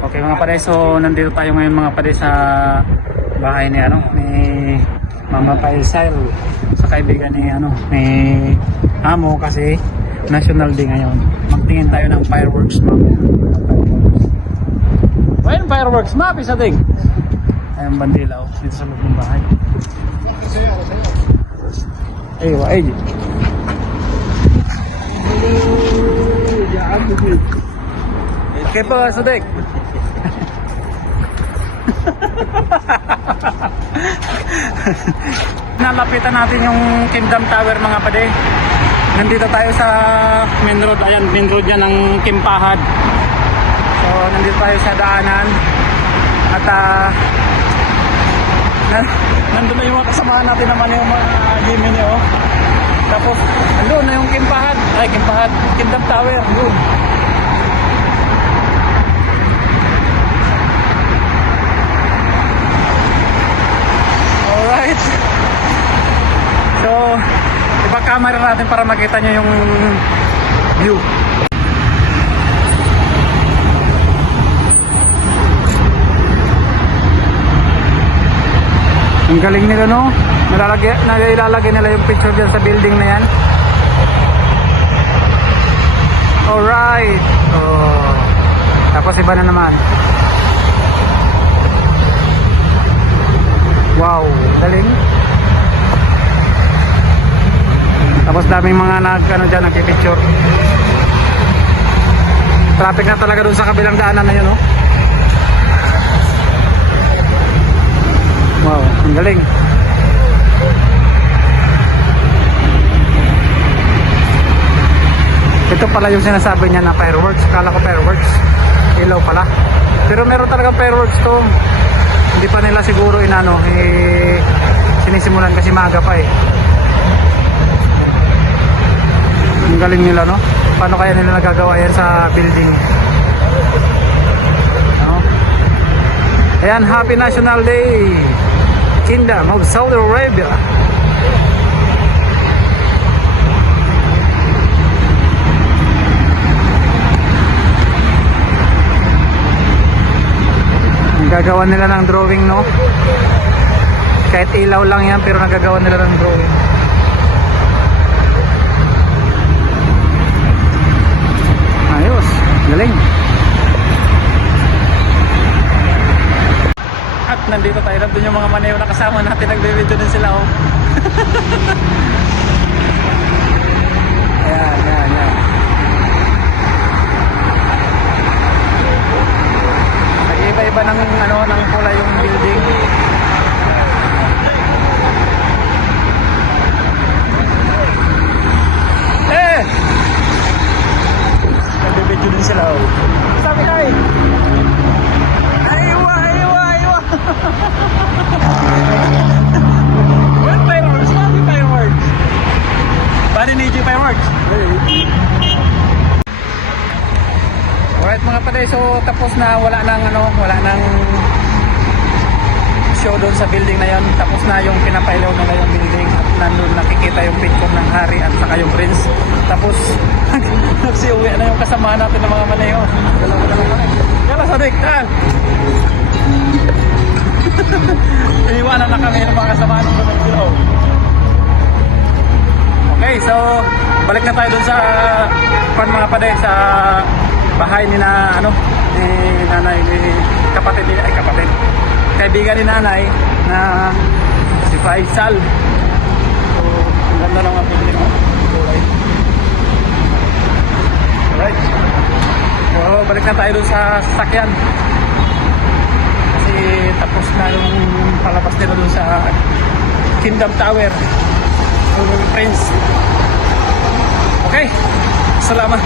Okay mga pare, so nandito tayo ngayon mga pare sa bahay ni ni Mama Paisel, sa kaibigan ni ni Amo, kasi National Day ngayon. Magtingin tayo ng fireworks mamaya. Ayun, fireworks map isa ding. Ayun, bandilaw dito sa loob ng bahay. Aywa, ay. Okay po, Sadik. Nalapitan natin yung Kingdom Tower mga pade. Nandito tayo sa main road. Ayan, main road yan ng Kimpahad. So nandito tayo sa daanan. At nandun na yung mga kasamahan natin naman yung mga Gemini, oh. Tapos nandun na yung Kimpahad. Ay, Kimpahad, Kingdom Tower. Yun. Alright. So, ipa-camera natin para makita nyo yung view. Ang galing nila, no? Nilalagay nila yung picture dyan sa building na yan. Alright. Oh. Tapos iba na naman. Wow, galing. Tapos daming mga dyan, nagpipicture. Traffic na talaga dun sa kabilang daanan na yun, no? Wow, ang galing. Ito pala yung sinasabi niya na fireworks. Kala ko fireworks, ilaw pala. Pero meron talagang fireworks to. Hindi pa nila siguro sinisimulan kasi maaga pa eh. Ang galing nila, no? Paano kaya nila nagagawa yan sa building? No? Ayan, Happy National Day, Kingdom of Saudi Arabia. Gagawa nila ng drawing, no? Kahit ilaw lang yan, pero nagagawa nila ng drawing. Ayos, galing. At nandito tayo, nandun yung mga maneho na kasama natin, nagbe-video din sila, oh. Ayan. Iba-iba ng ng kulay yung building. Nagbe-video din sila, oh. Sabi tayo. Aywa. Well, fireworks. Sabi fireworks. Bali ni fireworks. Alright mga paday, so tapos na, wala nang show doon sa building na yan. Tapos na yung pinapailaw nila yung building at nandun nakikita yung picture ng hari at saka yung prince. Tapos nagsiuwi na yung kasama natin ng mga maneho. Kala Sadik, iniwanan na kami ng mga kasama natin. Okay, so balik na tayo doon sa mga paday, sa bahay ni nanay, kapatid, kaibigan ni nanay na si Faisal. So ang ganda lang ang building, no? Alright, so balik na tayo dun sa sasakyan kasi tapos na yung palabas nila dun sa Kingdom Tower, Prince. Okay, salamat.